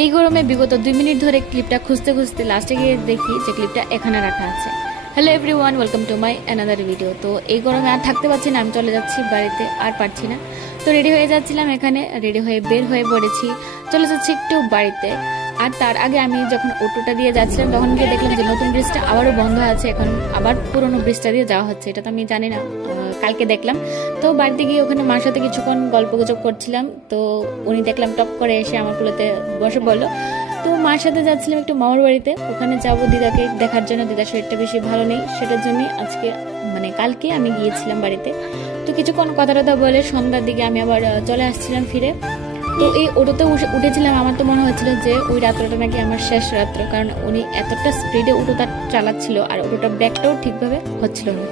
এই গরমে বিগত 2 মিনিট ধরে ক্লিপটা খুঁজতে খুঁজতে লাস্টে গিয়ে দেখি যে ক্লিপটা এখানে রাখা আছে। Hello everyone, welcome to my another video. তো এই গরমে আর থাকতে পারছি না, আমি চলে যাচ্ছি বাড়িতে, আর পারছি না। তো রেডি হয়ে যাচ্ছিলাম, এখানে রেডি হয়ে বের হয়ে পড়েছি, চলে যাচ্ছি একটু বাড়িতে। আর তার আগে আমি যখন অটোটা দিয়ে যাচ্ছিলাম তখন গিয়ে দেখলাম যে নতুন ব্রিজটা আবারও বন্ধ আছে, এখন আবার পুরোনো ব্রিজটা দিয়ে যাওয়া হচ্ছে। এটা তো আমি জানি না, কালকে দেখলাম। তো বাড়িতে গিয়ে ওখানে মার সাথে কিছুক্ষণ গল্প গুজব করছিলাম, তো উনি দেখলাম টপ করে এসে আমার কুলোতে বসে বললো। তো মার সাথে যাচ্ছিলাম একটু মামার বাড়িতে, ওখানে যাবো দিদাকে দেখার জন্য। দিদার শরীরটা বেশি ভালো নেই, সেটার জন্য আজকে কালকে আমি গিয়েছিলাম বাড়িতে। তো কিছুক্ষণ কথা টথা বলে সন্ধ্যার দিকে আমি আবার চলে আসছিলাম ফিরে। তো এই অটোতে উঠেছিলাম, আমার তো মনে হচ্ছিল যে ওই রাত্রটা নাকি আমার শেষ রাত্র, কারণ উনি এতটা স্পিডে অটোটা চালাচ্ছিল আর অটোটা ব্রেকটাও ঠিকভাবে হচ্ছিল না।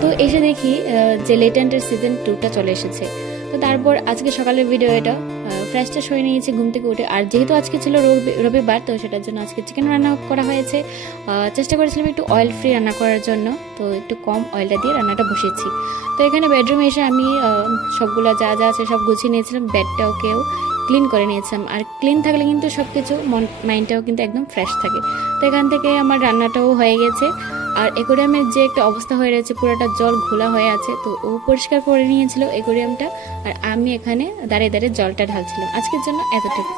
তো এসে দেখি যে লেটেন্টের সিজন 2টা চলে এসেছে। তো তারপর আজকে সকালের ভিডিও এটা ফ্রেশ ট্রেশ হয়ে নিয়েছি ঘুম থেকে উঠে। আর যেহেতু আজকে ছিল রবিবার, তো সেটার জন্য আজকে চিকেন রান্না করা হয়েছে। চেষ্টা করেছিলাম একটু অয়েল ফ্রি রান্না করার জন্য, তো একটু কম অয়েলটা দিয়ে রান্নাটা বসিয়েছি। তো এখানে বেডরুমে এসে আমি সবগুলো যা যা আছে সব গুছিয়ে নিয়েছিলাম, বেডটাকেও ক্লিন করে নিয়েছিলাম। আর ক্লিন থাকলে কিন্তু সব কিছু মাইন্ডটাও কিন্তু একদম ফ্রেশ থাকে। তো এখান থেকে আমার রান্নাটাও হয়ে গেছে। আর অ্যাকোয়ারিয়ামের যে একটা অবস্থা হয়ে রয়েছে, পুরোটা জল ঘোলা হয়ে আছে, তো ও পরিষ্কার করে নিয়েছিল অ্যাকোয়ারিয়ামটা, আর আমি এখানে দাঁড়িয়ে দাঁড়িয়ে জলটা ঢালছিলাম। আজকের জন্য এতটুকু।